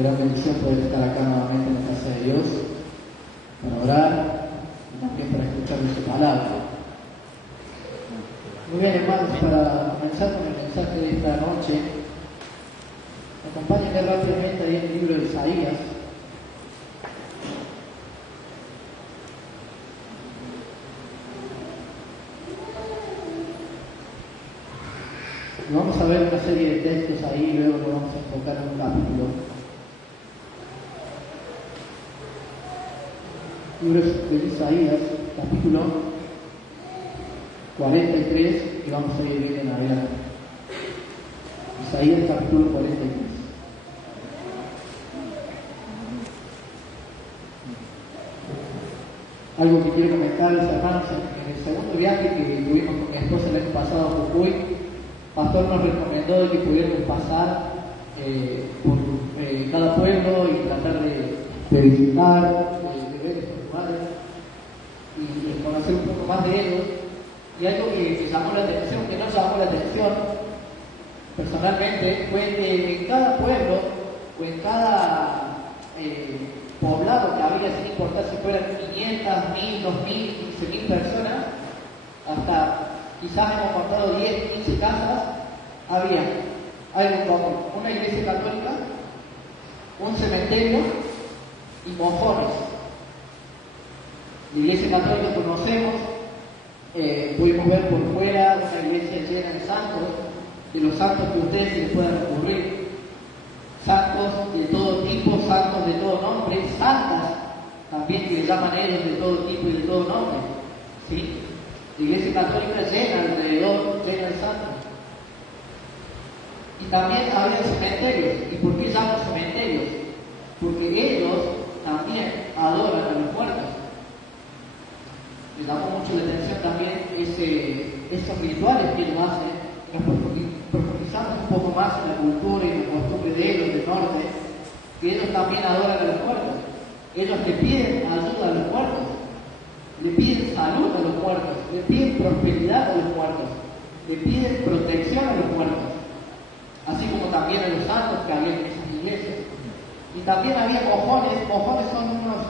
Gran bendición poder estar acá nuevamente en la casa de Dios para orar y también para escuchar su palabra. Muy bien, hermanos, para comenzar con el mensaje de esta noche, acompáñenme rápidamente ahí en el libro de Isaías. Y vamos a ver una serie de textos ahí, luego lo vamos a enfocar en un capítulo. Libro de Isaías, capítulo 43, y vamos a ir bien en adelante. Isaías, capítulo 43. Algo que quiero comentarles, hermanos, en el segundo viaje que tuvimos con mi esposa el año pasado a Jujuy, Pastor nos recomendó de que pudiéramos pasar por cada pueblo y tratar de visitar, de ver estos lugares y conocer un poco más de ellos. Y algo que llamó la atención, que no llamó la atención personalmente, fue que en cada pueblo o en cada poblado que había, sin importar si fueran 500, 1000, 2000, 15.000 personas, hasta quizás hemos contado 10, 15 casas, había algo como una iglesia católica, un cementerio y mojones. La iglesia católica conocemos, pudimos ver por fuera una iglesia llena de santos, de los santos que ustedes se les puedan ocurrir, santos de todo tipo, santos de todo nombre, santas también que le llaman ellos de todo tipo y de todo nombre, ¿sí? La iglesia católica llena alrededor, llena de santos. Y también había cementerios. ¿Y por qué llaman cementerios? Porque ellos también adoran a los muertos. Me llamó mucho la atención también esos rituales que ellos hacen. Nos profundizamos un poco más en la cultura y la costumbre de ellos, del norte, que ellos también adoran a los muertos. Ellos le piden ayuda a los muertos, le piden salud a los muertos, le piden prosperidad a los muertos, le piden protección a los muertos, así como también a los santos que había en esas iglesias. Y también había mojones. Mojones son unos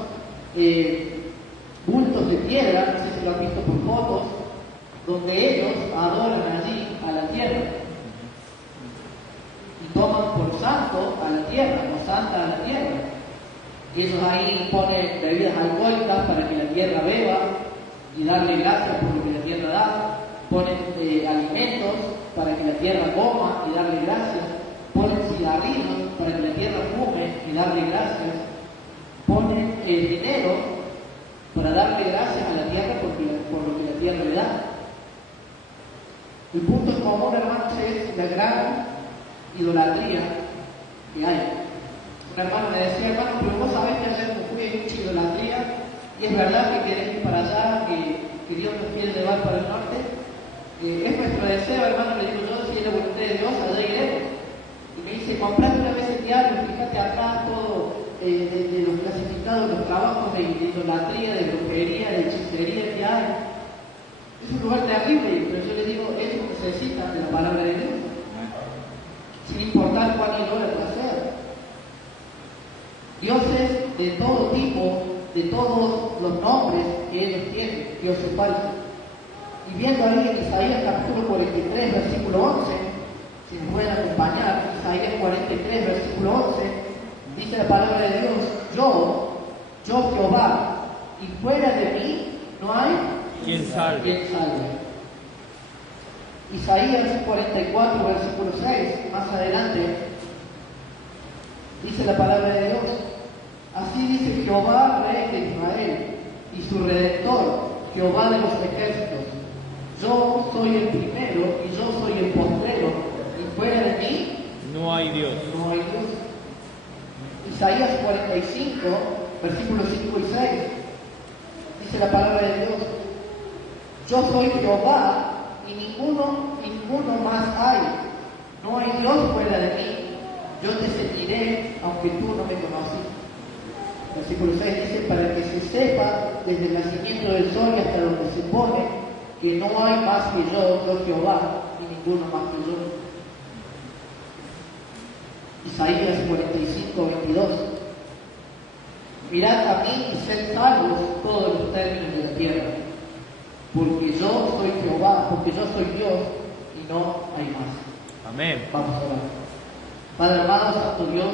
bultos de piedra, no sé si lo han visto por fotos, donde ellos adoran allí a la tierra y toman por santo a la tierra, o santa a la tierra. Ellos ahí ponen bebidas alcohólicas para que la tierra beba y darle gracias por lo que la tierra da, ponen alimentos para que la tierra coma y darle gracias, ponen cigarrillos para que la tierra fume y darle gracias, ponen dinero para darle gracias a la tierra por lo que la tierra le da. El punto en común, hermanos, es la gran idolatría que hay. Un hermano me decía: hermano, pero vos sabés que ayer me fui en mucha idolatría, y es verdad que querés ir para allá, que Dios nos quiere llevar para el norte. Es nuestro deseo, hermano, le digo yo, si es la voluntad de Dios, allá iremos. Y me dice: comprate una vez el diario, fíjate acá todo de los clasificados, los trabajos de idolatría, de brujería, de hechicería que hay. Es un lugar terrible, pero yo le digo, ellos necesitan de la palabra de Dios, sin importar cuán idólatra sea. Dioses de todo tipo, de todos los nombres que ellos tienen, dioses falsos. Y viendo ahí en Isaías capítulo 43, versículo 11, si me pueden acompañar, Isaías 43, versículo 11, dice la palabra de Dios: yo Jehová, y fuera de mí no hay quien salve. Isaías 44, versículo 6, más adelante, dice la palabra de Dios: así dice Jehová, Rey de Israel, y su Redentor, Jehová de los ejércitos: yo soy el primero y yo soy el postrero, y fuera de mí no hay Dios. No hay Dios. Isaías 45, versículos 5 y 6, dice la palabra de Dios: yo soy Jehová y ninguno más hay. No hay Dios fuera de mí. Yo te seguiré aunque tú no me conociste. Versículo 6 dice: para que se sepa desde el nacimiento del sol y hasta donde se pone, que no hay más que yo Jehová, y ninguno más que yo. Isaías 45, 22. Mirad a mí y sed salvos todos los términos de la tierra, porque yo soy Jehová, porque yo soy Dios y no hay más. Amén. Vamos a orar. Padre amado, Santo Dios,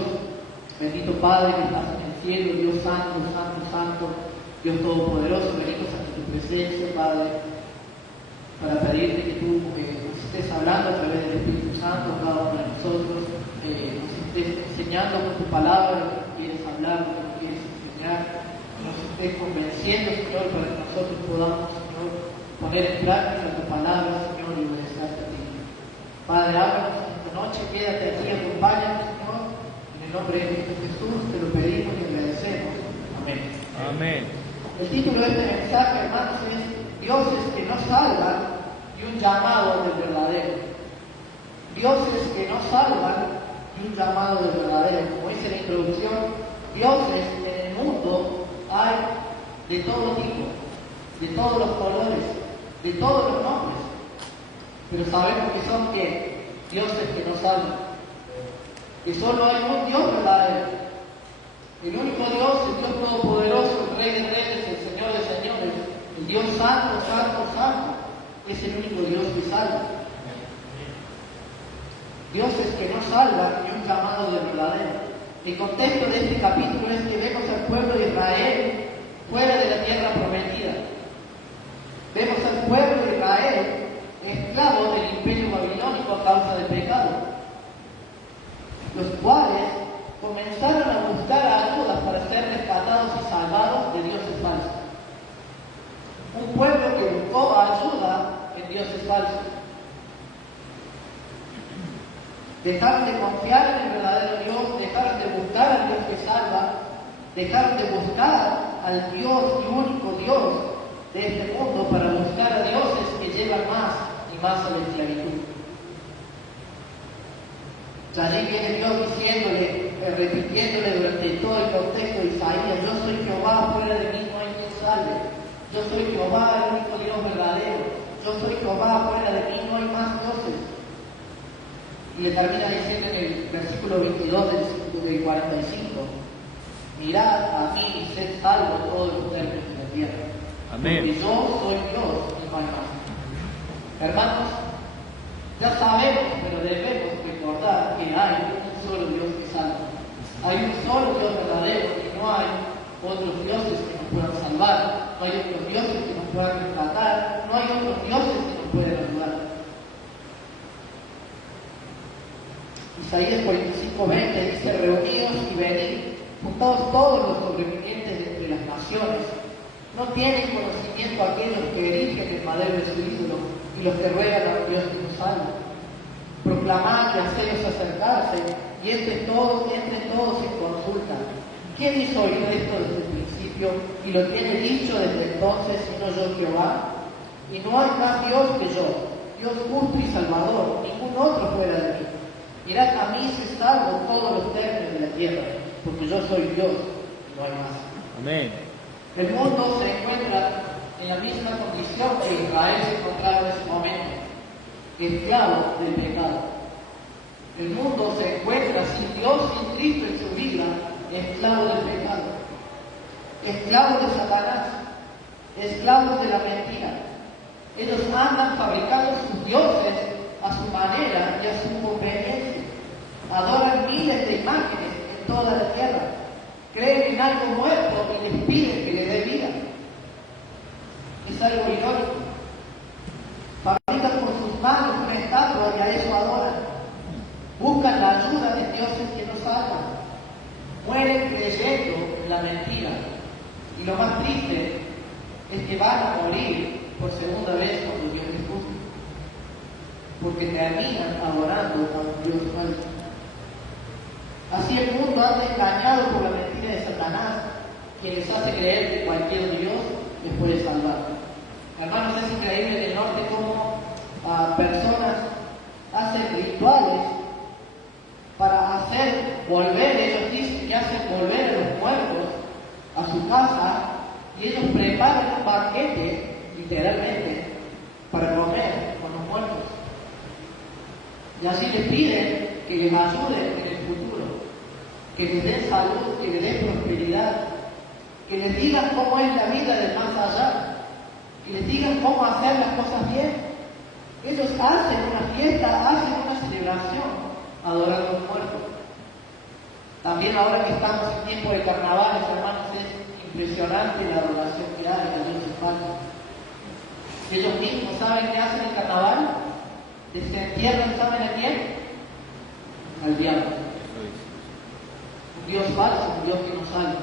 bendito Padre que estás en el cielo, Dios santo, santo, santo, Dios todopoderoso, venimos ante tu presencia, Padre, para pedirte que tú nos estés hablando a través del Espíritu Santo a cada uno de nosotros, nos estés enseñando con tu palabra lo que quieres hablar, lo que quieres enseñar, nos estés convenciendo, Señor, para que nosotros podamos, Señor, poner en práctica tu palabra, Señor, y obedecerte a ti. Padre, háblanos esta noche, quédate aquí, acompáñanos, Señor, en el nombre de Jesús te lo pedimos y agradecemos. Amén. Amén. El título de este mensaje, hermanos, es Dioses que no salvan y un llamado del verdadero. Dioses que no salvan y un llamado del verdadero. Como dice la introducción, dioses en el mundo hay de todo tipo, de todos los colores, de todos los nombres. Pero sabemos que son ¿qué? Dioses que no salvan. Que solo hay un Dios verdadero. El único Dios, el Dios todopoderoso, el Rey de Reyes, el Señor de Señores, el Dios santo, santo, santo, es el único Dios que salva. Dioses que no salvan y un llamado de verdadero. El contexto de este capítulo es que vemos al pueblo de Israel fuera de la tierra prometida. Vemos al pueblo de Israel esclavo del imperio babilónico a causa del pecado, los cuales comenzaron a buscar ayudas para ser rescatados y salvados de dioses falsos. Un pueblo que buscó ayuda en dioses falsos. Dejaron de confiar en el verdadero Dios, dejaron de buscar al Dios que salva, dejaron de buscar al Dios y único Dios de este mundo para buscar a dioses que llevan más y más a la esclavitud. Allí viene Dios diciéndole, repitiéndole durante todo el contexto de Isaías: yo soy Jehová, fuera de mí no hay quien salve. Yo soy Jehová, el único Dios verdadero. Yo soy Jehová, fuera de mí no hay más dioses. Y le termina diciendo en el versículo 22 del 45: mirad a mí y sed salvos todos los términos de la tierra. Amén. Porque yo soy Dios y no hay más. Hermanos, ya sabemos, pero debemos recordar que hay un solo Dios que salva. Hay un solo Dios verdadero y no hay otros dioses que nos puedan salvar. No hay otros dioses que nos puedan rescatar. No hay otros dioses que nos puedan ayudar. Isaías 45:20 dice: reunidos y venid, juntados todos los sobrevivientes de entre las naciones. No tienen conocimiento aquellos que erigen el madero de su ídolo y los que ruegan a un Dios que nos salva. Proclamad y haceros acercarse, y entren todos en consulta. ¿Quién hizo oír esto desde el principio y lo tiene dicho desde entonces, sino yo Jehová? Y no hay más Dios que yo, Dios justo y salvador, ningún otro fuera de mí. Mirad, a mí se salvo todos los términos de la tierra, porque yo soy Dios y no hay más. Amén. El mundo se encuentra en la misma condición que Israel se encontraba en ese momento, esclavo del pecado. El mundo se encuentra sin Dios, sin Cristo en su vida, esclavo del pecado, esclavo de Satanás, esclavos de la mentira. Ellos andan fabricando sus dioses a su manera y a su conveniencia. Adoran miles de imágenes en toda la tierra. Creen en algo muerto y les piden que le dé vida. Es algo irónico. Fabrican con sus manos una estatua y a eso adoran. Buscan la ayuda de dioses que no salvan. Mueren creyendo en la mentira. Y lo más triste es que van a morir por segunda vez cuando Dios les juzgue. Porque terminan adorando a un Dios falso. Así el mundo anda engañado por la mentira de Satanás, quien les hace creer que cualquier Dios les puede salvar. Hermanos, es increíble en el norte cómo personas hacen rituales para hacer volver, ellos dicen que hacen volver a los muertos a su casa, y ellos preparan un banquete, literalmente, para comer con los muertos. Y así les piden que les ayuden en el futuro, que les den salud, que les den prosperidad, que les digan cómo es la vida del más allá, que les digan cómo hacer las cosas bien. Ellos hacen una fiesta, hacen una celebración, adorando a un muerto. También ahora que estamos en tiempo de carnavales, hermanos, es impresionante la adoración que hay a Dios falso. Ellos mismos saben qué hacen en el carnaval, se entierran, ¿saben a quién? Al diablo. Un Dios falso, un Dios que no salva.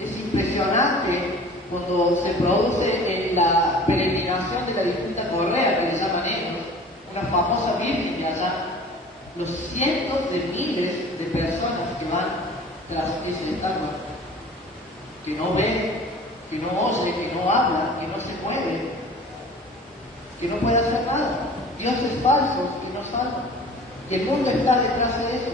Es impresionante cuando se produce la peregrinación de la distinta correa, que le llaman ellos, una famosa Biblia allá, los cientos de miles de personas que van tras ese estatua, que no ven, que no oye, que no habla, que no se mueve, que no puede hacer nada. Dios es falso y no salva. Y el mundo está detrás de eso.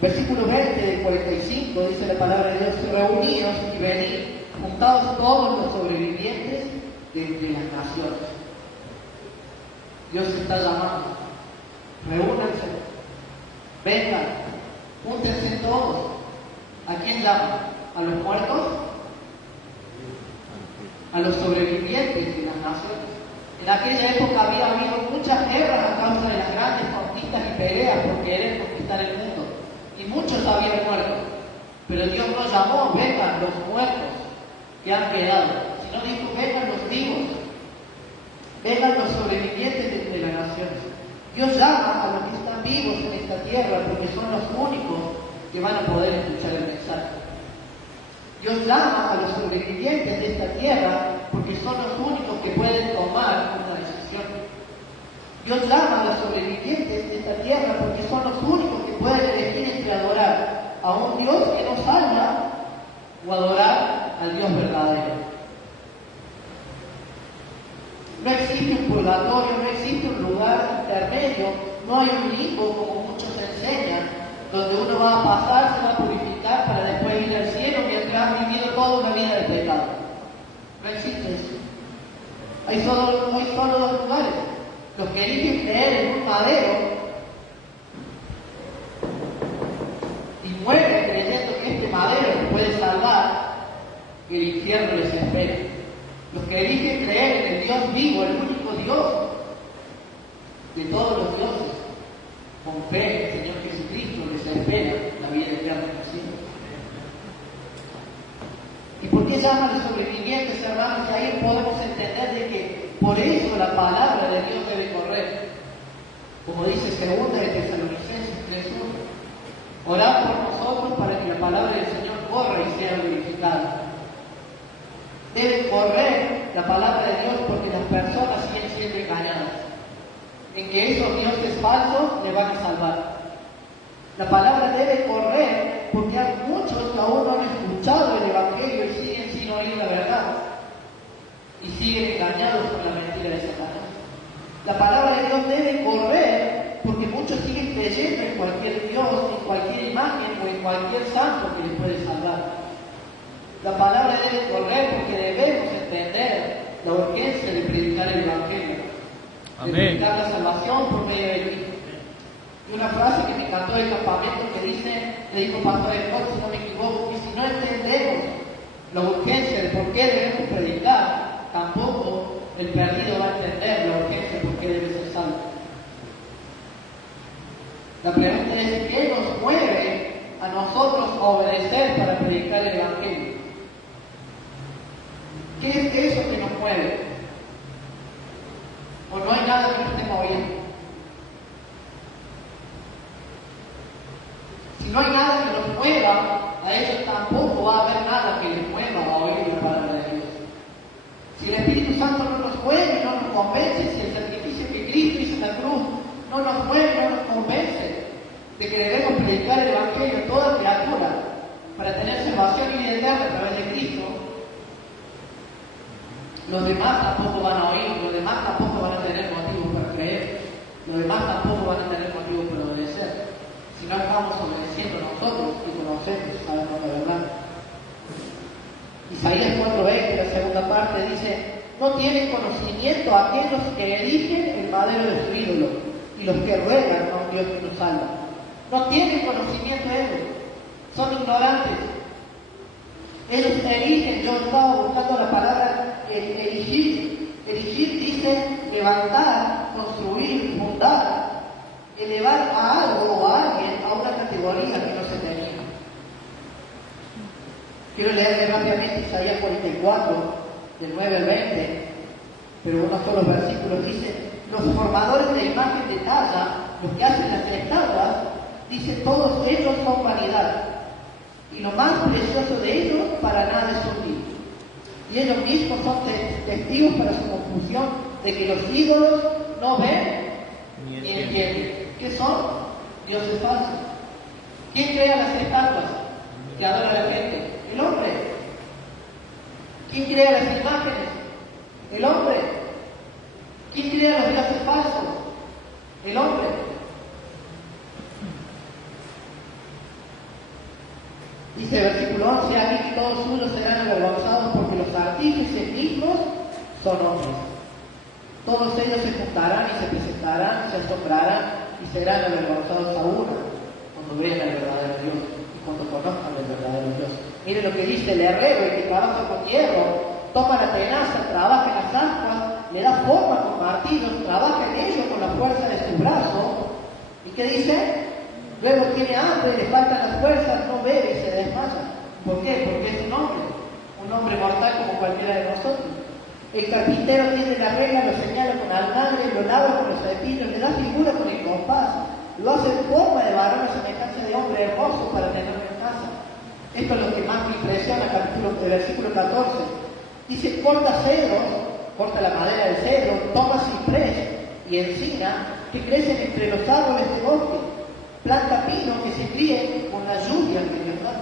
Versículo 20 del 45 dice la palabra de Dios: reuníos y venid, juntados todos los sobrevivientes de entre las naciones. Dios está llamando. Reúnanse, vengan, júntense todos. ¿A quién llama? ¿A los muertos? A los sobrevivientes de las naciones. En aquella época había habido muchas guerras a causa de las grandes conquistas y peleas por querer conquistar el mundo. Y muchos habían muerto. Pero Dios no llamó, vengan los muertos que han quedado, sino dijo, vengan los vivos, vengan los sobrevivientes de las naciones. Dios llama a los que están vivos en esta tierra porque son los únicos que van a poder escuchar el mensaje. Dios llama a los sobrevivientes de esta tierra porque son los únicos que pueden tomar una decisión. Dios llama a los sobrevivientes de esta tierra porque son los únicos que pueden elegir entre adorar a un Dios que no salva o adorar al Dios verdadero. No existe un purgatorio, no existe un lugar intermedio, no hay un limbo como muchos enseñan, donde uno va a pasar, se va a purificar para después ir al cielo mientras ha vivido toda una vida de pecado. No existe eso. Hay solo dos lugares. Los que eligen creer en un madero y mueren creyendo que este madero les puede salvar, el infierno les espera. Los que eligen creer en el Dios vivo, el único Dios de todos los dioses, con fe en el Señor Jesucristo, les espera la vida eterna posible. ¿Y por qué llaman a los sobrevivientes, hermanos? Y ahí podemos entender de que por eso la palabra de Dios debe correr. Como dice 2 de Tesalonicenses 3:1. Orad por nosotros para que la palabra del Señor corra y sea glorificada. Debe correr la palabra de Dios porque las personas siguen siendo engañadas en que esos dioses falsos le van a salvar. La palabra debe correr porque hay muchos que aún no han escuchado el Evangelio y siguen sin oír la verdad y siguen engañados por la mentira de Satanás. La palabra de Dios debe correr porque muchos siguen creyendo en cualquier Dios, en cualquier imagen o en cualquier santo que les puede salvar. La palabra debe correr porque debemos entender la urgencia de predicar el Evangelio, de predicar la salvación por medio del Hijo. Y una frase que me encantó del campamento que dice, le dijo Pastor Scott, si no me equivoco, que si no entendemos la urgencia de por qué debemos predicar, tampoco el perdido va a entender la urgencia de por qué debe ser salvo. La pregunta es, ¿qué nos mueve a nosotros a obedecer para predicar el Evangelio? ¿Qué es eso que nos mueve? ¿O no hay nada que nos esté moviendo? Si no hay nada que nos mueva, a ellos tampoco va a haber nada que les mueva a oír la palabra de Dios. Si el Espíritu Santo no nos mueve, no nos convence, si el sacrificio que Cristo hizo en la cruz no nos mueve, no nos convence de que debemos predicar el Evangelio a toda criatura para tener salvación y vida eterna a través de Cristo, los demás tampoco van a oír, los demás tampoco van a tener motivos para creer, los demás tampoco van a tener motivos para obedecer. Si no estamos obedeciendo nosotros y conocemos, sabemos la verdad. Isaías 4:20, la segunda parte, dice: no tienen conocimiento aquellos que eligen el madero de su ídolo y los que ruegan a un Dios que nos salva. No tienen conocimiento ellos, son ignorantes. Ellos eligen, yo estaba buscando la palabra erigir. Erigir dice levantar, construir, fundar, elevar a algo o a alguien a una categoría que no se tenía. Quiero leerle rápidamente Isaías 44, del 9 al 20, pero unos solos versículos. Dice: los formadores de imagen de talla, los que hacen las estatuas, dice, todos ellos son vanidad, y lo más precioso de ellos para nada es útil. Y ellos mismos son testigos para su confusión de que los ídolos no ven ni entienden. ¿Qué son? Dioses falsos. ¿Quién crea las estatuas que adora a la gente? El hombre. ¿Quién crea las imágenes? El hombre. ¿Quién crea los dioses falsos? El hombre. Dice el versículo 11: aquí que todos suyos serán avergonzados porque los artífices mismos son hombres. Todos ellos se juntarán y se presentarán, se asombrarán y serán avergonzados a una cuando vean al verdadero Dios y cuando conozcan al verdadero Dios. Mire lo que dice el herrero, el que trabaja con hierro, toma la tenaza, trabaja en las ascuas, le da forma con martillos, trabaja en ello con la fuerza de su brazo. ¿Y qué dice? Luego tiene hambre, le faltan las fuerzas, no bebe y se desmaya. ¿Por qué? Porque es un hombre mortal como cualquiera de nosotros. El carpintero tiene la regla, lo señala con almagre, lo lava con los cepillos, le da figura con el compás, lo hace en forma de varón a semejanza de hombre hermoso para tenerlo en casa. Esto es lo que más me impresiona, el versículo 14. Dice: corta cedros, corta la madera del cedro, toma ciprés y encina que crecen entre los árboles de bosque, planta pino que se críe con la lluvia que Dios da.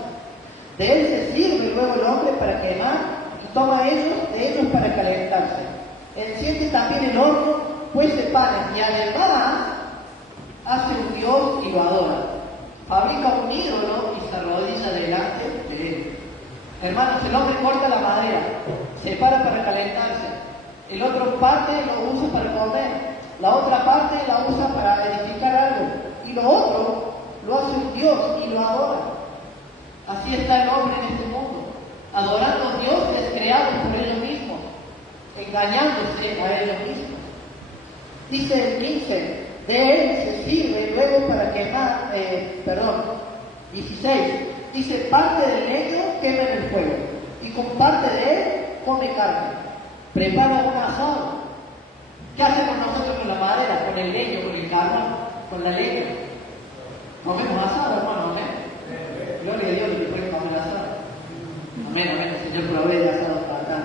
De él se sirve luego el hombre para quemar, y toma de ellos para calentarse. Enciende también el horno, cuece panes, y además hace un dios y lo adora. Fabrica un ídolo y se arrodilla delante de él. Hermanos, el hombre corta la madera, separa para calentarse, el otro parte lo usa para comer, la otra parte la usa para edificar algo, y lo otro lo hace un dios y lo adora. Así está el hombre en este mundo, adorando dioses creados por ellos mismos, engañándose a ellos mismos. Dice el 15: de él se sirve luego para quemar, 16, dice: parte del leño quema en el fuego, y con parte de él come carne, prepara un asado. ¿Qué hacemos nosotros con la madera, con el leño, con el carbón, con la leña? Comemos asado, hermano, amén. Gloria a Dios que puede comer asado. Amén, amén, el Señor provee de asado para acá.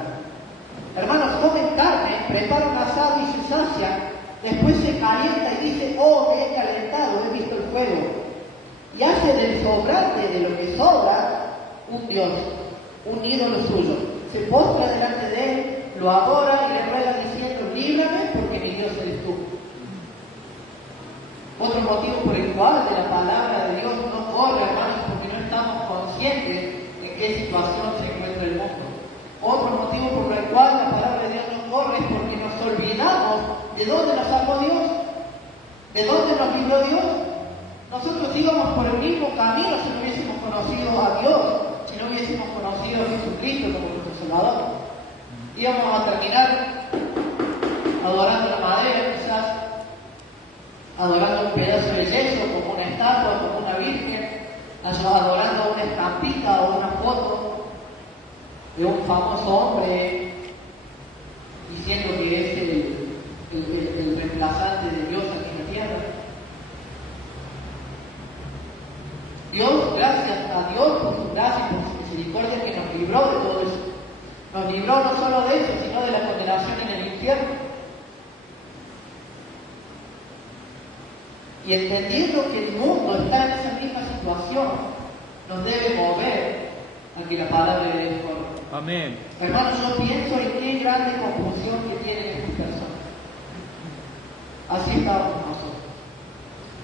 Hermanos, comen carne, prepara un asado y se sacia. Después se calienta y dice: oh, me he calentado, he visto el fuego. Y hace del sobrante, de lo que sobra, un dios, un ídolo suyo. Se postra delante de él, lo adora y le ruega diciendo: líbrame porque mi Dios eres tú. Otro motivo por el cual de la palabra de Dios no corre, hermanos, porque no estamos conscientes en qué situación se encuentra el mundo. Otro motivo por el cual la palabra de Dios no corre es porque nos olvidamos de dónde nos sacó Dios, de dónde nos libró Dios. Nosotros íbamos por el mismo camino si no hubiésemos conocido a Dios, si no hubiésemos conocido a Jesucristo como nuestro Salvador. Íbamos a terminar adorando la madera, quizás, adorando un pedazo de yeso como una estatua, como una virgen, adorando una estampita o una foto de un famoso hombre, diciendo que es el reemplazante de Dios aquí en la tierra. Dios, gracias a Dios por su gracia y por su misericordia, que nos libró de todo eso. Nos libró no solo de eso, sino de la condenación en el infierno. Y entendiendo que el mundo está en esa misma situación, nos debe mover a que la palabra de Dios corra. Amén. Hermanos, yo pienso en qué grande confusión que tienen estas personas. Así estamos nosotros.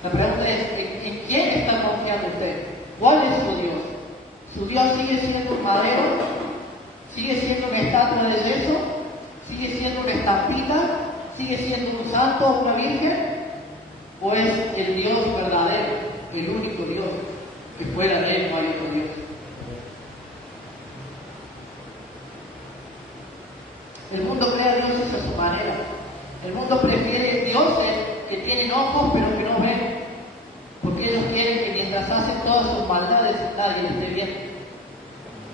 La pregunta es: ¿en quién está confiando usted? ¿Cuál es su Dios? ¿Su Dios sigue siendo un madero? ¿Sigue siendo una estatua de yeso? ¿Sigue siendo una estampita? ¿Sigue siendo un santo o una virgen? ¿O el Dios verdadero, el único Dios, que fuera de Él no hay otro Dios. El mundo crea dioses a su manera. El mundo prefiere dioses que tienen ojos pero que no ven, porque ellos quieren que mientras hacen todas sus maldades nadie esté bien.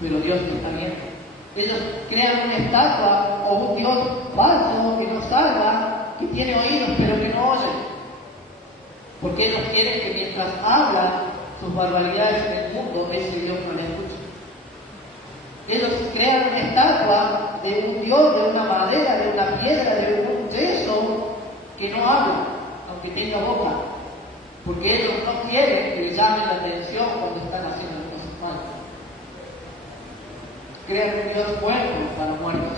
Pero Dios no está bien. Ellos crean una estatua o un Dios falso que no salva, que tiene oídos pero que no oye. Porque ellos quieren que mientras hablan sus barbaridades en el mundo, ese Dios no les escucha. Ellos crean una estatua de un Dios, de una madera, de una piedra, de un yeso que no habla, aunque tenga boca. Porque ellos no quieren que le llamen la atención cuando están haciendo las cosas malas. Crean un Dios bueno para muertos.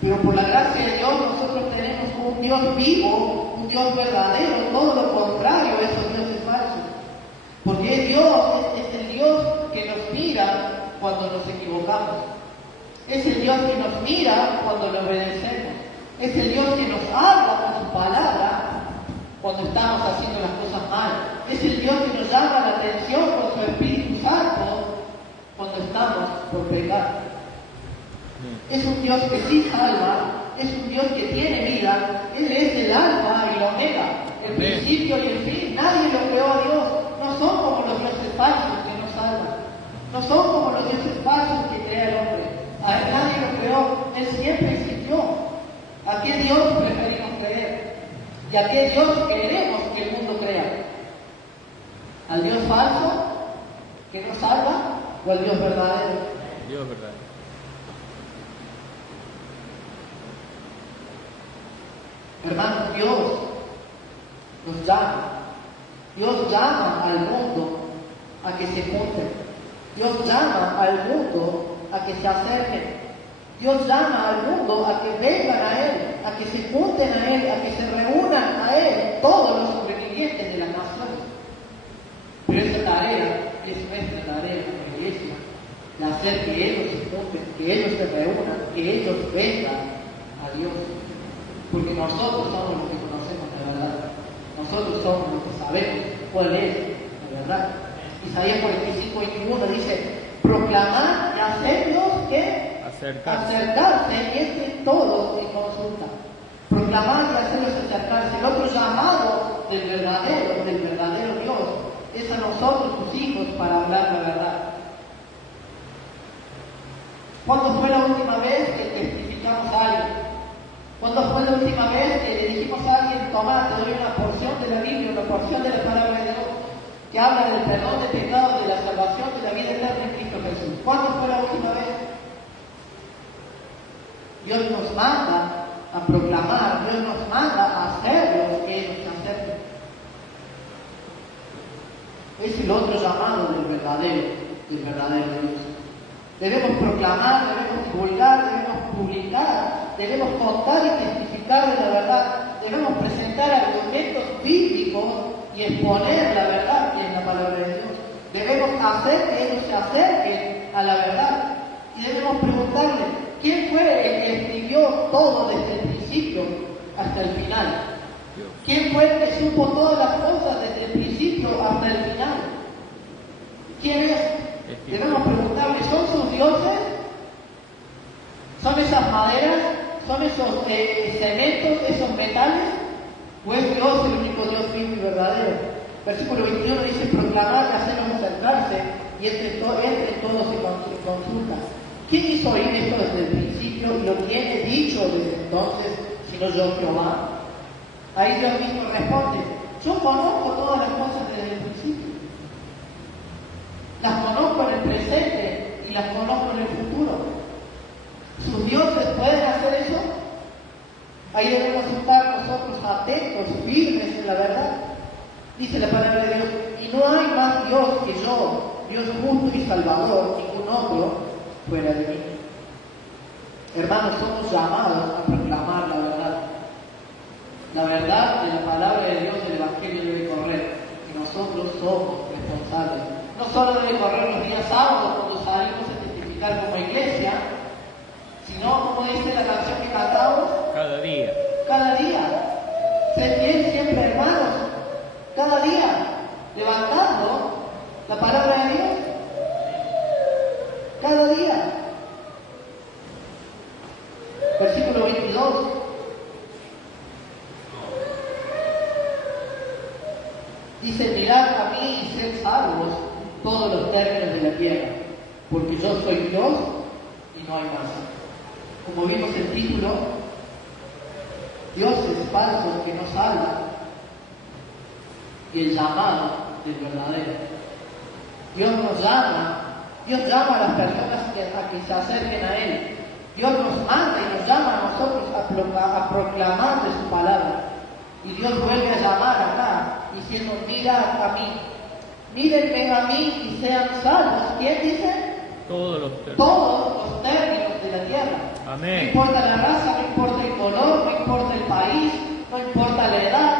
Pero por la gracia de Dios nosotros tenemos un Dios vivo, un Dios verdadero, todo lo contrario a esos dioses falsos. Porque Dios es el Dios que nos mira cuando nos equivocamos. Es el Dios que nos mira cuando le obedecemos. Es el Dios que nos habla con su palabra cuando estamos haciendo las cosas mal. Es el Dios que nos llama la atención con su Espíritu Santo cuando estamos por pecar. Es un Dios que sí salva, es un Dios que tiene vida. Él es el alfa y el omega, el principio y el fin. Nadie lo creó a Dios. No son como los dioses falsos que no salvan. No son como los dioses falsos que crea el hombre. A él nadie lo creó. Él siempre existió. ¿A qué Dios preferimos creer? ¿Y a qué Dios queremos que el mundo crea? ¿Al Dios falso que no salva o al Dios verdadero? Dios verdadero. Hermanos, Dios nos llama. Dios llama al mundo a que se junten. Dios llama al mundo a que se acerquen. Dios llama al mundo a que vengan a Él, a que se junten a Él, a que se reúnan a Él todos los sobrevivientes de las naciones. Pero esa tarea es nuestra tarea como iglesia, de hacer que ellos se junten, que ellos se reúnan, que ellos vengan a Dios. Porque nosotros somos los que conocemos la verdad. Nosotros somos los que sabemos cuál es la verdad. Isaías 45:21 dice: proclamar y hacerlos que acercarse, y estén todos en consulta. Proclamar y hacerlos acercarse. El otro llamado del verdadero Dios, es a nosotros, sus hijos, para hablar la verdad. ¿Cuándo fue la última vez que testificamos a alguien? ¿Cuándo fue la última vez que le dijimos a alguien: toma, te doy una porción de la Biblia, una porción de la palabra de Dios, que habla del perdón de pecados, de la salvación, de la vida eterna en Cristo Jesús? ¿Cuándo fue la última vez? Dios nos manda a proclamar, Dios nos manda a hacerlos que ellos se acerquen. Es el otro llamado del verdadero Dios. Debemos proclamar, debemos divulgar, debemos publicar, debemos contar y testificar de la verdad, debemos presentar argumentos bíblicos y exponer la verdad que es la palabra de Dios. Debemos hacer que ellos se acerquen a la verdad y debemos preguntarle: ¿quién fue el que escribió todo desde el principio hasta el final? ¿Quién fue el que supo todas las cosas desde el principio hasta el final? ¿Quién es? Debemos preguntarle: ¿son sus dioses? ¿Son esas maderas? ¿Son esos cementos, esos metales? ¿O es Dios el único Dios vivo y verdadero? Versículo 21 dice: proclamar y hacerlos acercarse, y entre todos se consulta. ¿Quién hizo oír esto desde el principio y lo tiene dicho desde entonces, sino yo, Jehová? Ahí Dios mismo responde: yo conozco todas las cosas desde el principio. Las conozco en el presente y las conozco en el futuro. ¿Sus dioses pueden hacer eso? Ahí debemos estar nosotros atentos, firmes en la verdad. Dice la palabra de Dios: y no hay más Dios que yo, Dios justo y salvador, ningún otro fuera de mí. Hermanos, somos llamados a proclamar la verdad. La verdad de la palabra de Dios, del Evangelio, debe correr, y nosotros somos responsables. No solo debe correr los días sábados cuando salimos a testificar como iglesia, sino, como dice la canción que cantamos, cada día. Cada día. Ser fiel siempre la palabra de Dios. Cada día. Versículo 22. Dice, mirad a mí y sed salvos todos los términos de la tierra, porque yo soy Dios y no hay más. Como vimos el título, dioses falsos que no salvan y el llamado del verdadero. Dios nos llama, Dios llama a las personas a que se acerquen a Él. Dios nos manda y nos llama a nosotros a proclamar de su palabra. Y Dios vuelve a llamar acá, diciendo, mirad a mí, mírenme a mí y sean salvos. ¿Quién dice? Todos los términos de la tierra. Amén. No importa la raza, no importa el color, no importa el país, no importa la edad.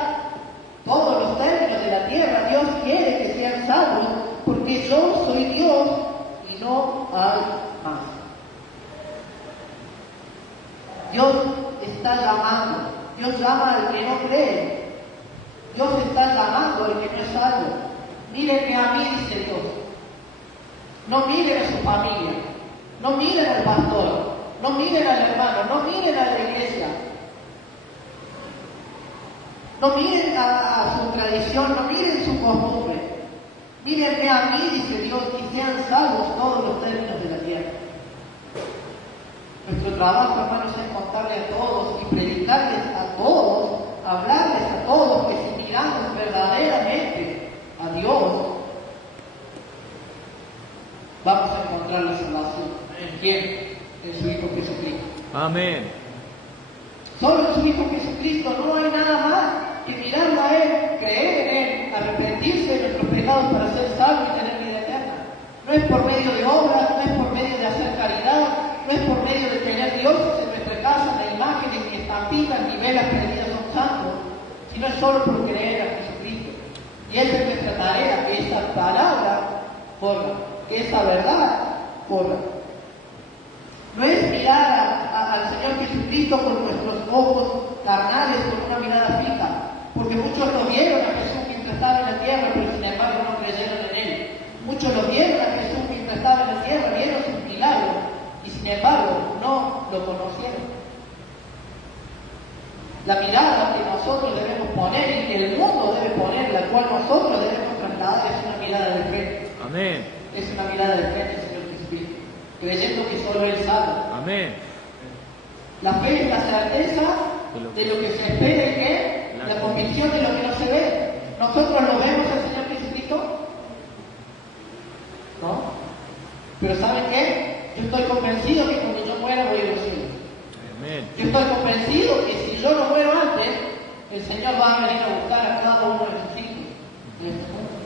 Todos los términos de la tierra, Dios quiere que sean salvos, porque yo soy Dios y no hay más. Dios está llamando. Dios llama al que no cree. Dios está llamando al que no es salvo. Mírenme a mí, dice Dios. No miren a su familia. No miren al pastor. No miren al hermano. No miren a la iglesia. No miren a su tradición. No miren su costumbre. Mírenme a mí, dice Dios, y sean salvos todos los términos de la tierra. Nuestro trabajo, hermanos, es contarle a todos y predicarles a todos, hablarles a todos que si miramos verdaderamente a Dios, vamos a encontrar la salvación. ¿En quién? En su Hijo Jesucristo. Amén. Solo en su Hijo Jesucristo, no hay nada más que mirarlo a Él, creer en Él, arrepentirse de nuestros pecados para ser salvos y tener vida eterna. No es por medio de obras, no es por medio de hacer caridad, no es por medio de tener dioses en nuestra casa, de imágenes, ni estampitas, ni velas prendidas a un santo, sino es solo por creer a Jesucristo. Y esa es nuestra tarea, que esa palabra corra, que esa verdad corra. No es mirar al Señor Jesucristo con nuestros ojos carnales, con una mirada fija, porque muchos lo vieron a Jesús mientras estaba en la tierra, pero sin embargo no creyeron en Él. Muchos lo vieron a Jesús mientras estaba en la tierra, vieron sus milagros, y sin embargo no lo conocieron. La mirada que nosotros debemos poner y que el mundo debe poner, la cual nosotros debemos trasladar, es una mirada de fe. Amén. Es una mirada de fe en el Señor Jesucristo, creyendo que solo Él sabe. Amén. La fe es la certeza de lo que se espera y que la convicción de lo que no se ve. ¿Nosotros lo vemos al Señor Jesucristo? ¿No? Pero ¿saben qué? Yo estoy convencido que cuando yo muera voy a ir a los cielos. Amén. Yo estoy convencido que si yo no muero antes, el Señor va a venir a buscar a cada uno de sus hijos en este mundo.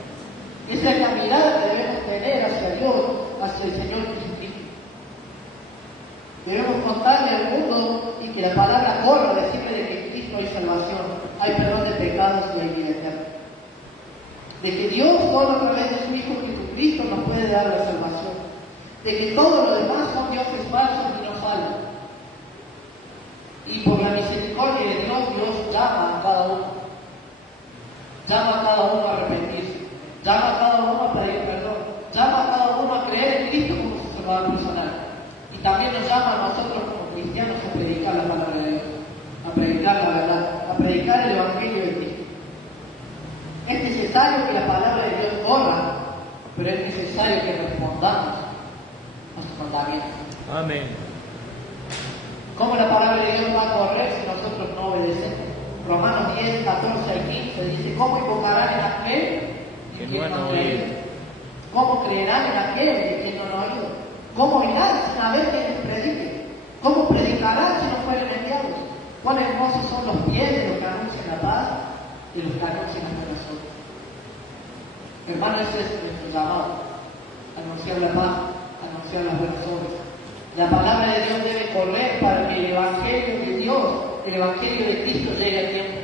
Esa es la mirada que debemos tener hacia Dios, hacia el Señor Jesucristo. Debemos contarle al mundo y que la palabra corra, decirle de que en Cristo hay salvación, hay perdón de pecados y hay vida eterna. De que Dios, solo a través de su Hijo Jesucristo, nos puede dar la salvación. De que todo lo demás son dioses falsos y no salvan. Y por la misericordia de Dios, Dios llama a cada uno. Llama a cada uno a arrepentirse. Llama a cada uno a pedir perdón. Llama a cada uno a creer en Cristo como su Salvador personal. Y también nos llama a nosotros como cristianos a predicar la palabra de Dios. A predicar la verdad. A predicar el Evangelio de Cristo. Es necesario que la palabra de Dios corra, pero es necesario que respondamos a sus mandamientos. Amén. ¿Cómo la palabra de Dios va a correr si nosotros no obedecemos? Romanos 10, 14 y 15 dice, ¿cómo invocarán en aquel de quien no han oído? ¿Cómo creerán en aquel de quien no han oído? ¿Cómo oirán sin haber quien les predique? ¿Cómo predicarán si no fueren enviados? ¿Cuán hermosos son los pies de los que anuncian la paz y los que anuncian la corazón? Hermano, ese es nuestro llamado. Anunciar la paz, anunciar las buenas obras. La palabra de Dios debe correr para que el Evangelio de Dios, el Evangelio de Cristo llegue a tiempo.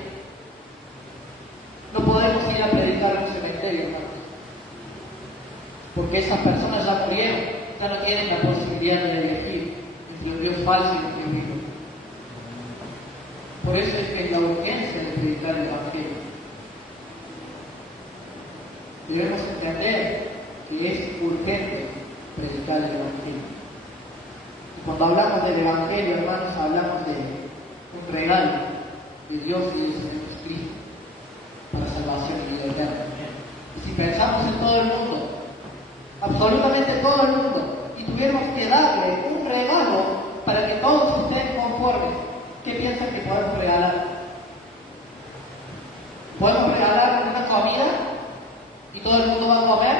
No podemos ir a predicar en un cementerio, hermanos, porque esas personas ya murieron, ya no tienen la posibilidad de elegir entre un Dios falso y un Dios vivo. Por eso es que es la urgencia de predicar el Evangelio. Debemos entender que es urgente predicar el Evangelio. Y cuando hablamos del Evangelio, hermanos, hablamos de un regalo de Dios y de Jesucristo para salvación y vida eterna. Y si pensamos en todo el mundo, absolutamente todo el mundo, y tuviéramos que darle un regalo para que todos estén conformes, ¿qué piensan que podemos regalar? ¿Podemos regalar una comida y todo el mundo va a comer?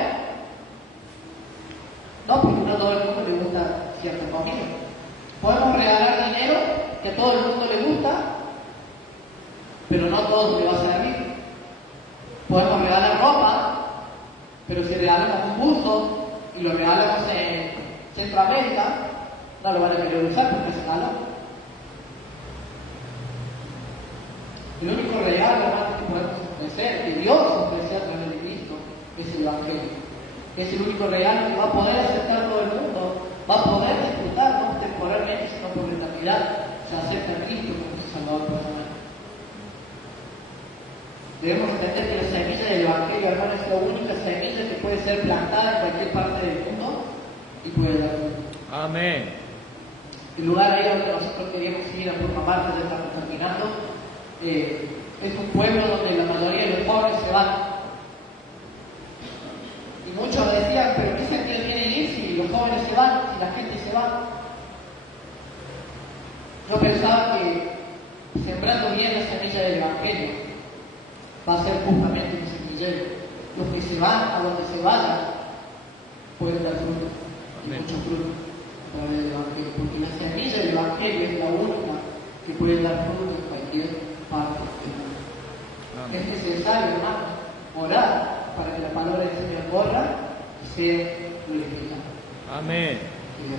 No, porque no a todo el mundo le gusta cierta comida. ¿Podemos regalar dinero que a todo el mundo le gusta, pero no a todos le va a servir? Podemos regalar ropa, pero si regalamos un buzo y lo regalamos en Centroamérica, no lo van a querer usar porque hace calor. El único regalo, hermanos, que podemos ofrecer, que Dios ofrece a través de Cristo, es el Evangelio. Es el único regalo que va a poder aceptar todo el mundo, va a poder disfrutar, no temporalmente, sino por la eternidad, se acepta a Cristo como su Salvador personal. Debemos entender que la semilla del Evangelio, hermanos, es la única semilla que puede ser plantada en cualquier parte del mundo y puede dar fruto. Amén. El lugar ahí donde nosotros queríamos ir a Purmamarca, ya estamos terminando, es un pueblo donde la mayoría de los pobres se van. Y muchos decían, pero ¿qué sentido tiene ir si los jóvenes se van, si la gente se va? Yo pensaba que sembrando bien la semilla del Evangelio va a ser justamente un semillero. Los que se van, a donde se vayan, pueden dar frutos, y muchos frutos a través del Evangelio, porque la semilla del Evangelio es la única que puede dar frutos en cualquier parte del mundo. Es necesario, hermanos, orar para que la palabra del Señor corra y sea glorificada. Amén. Y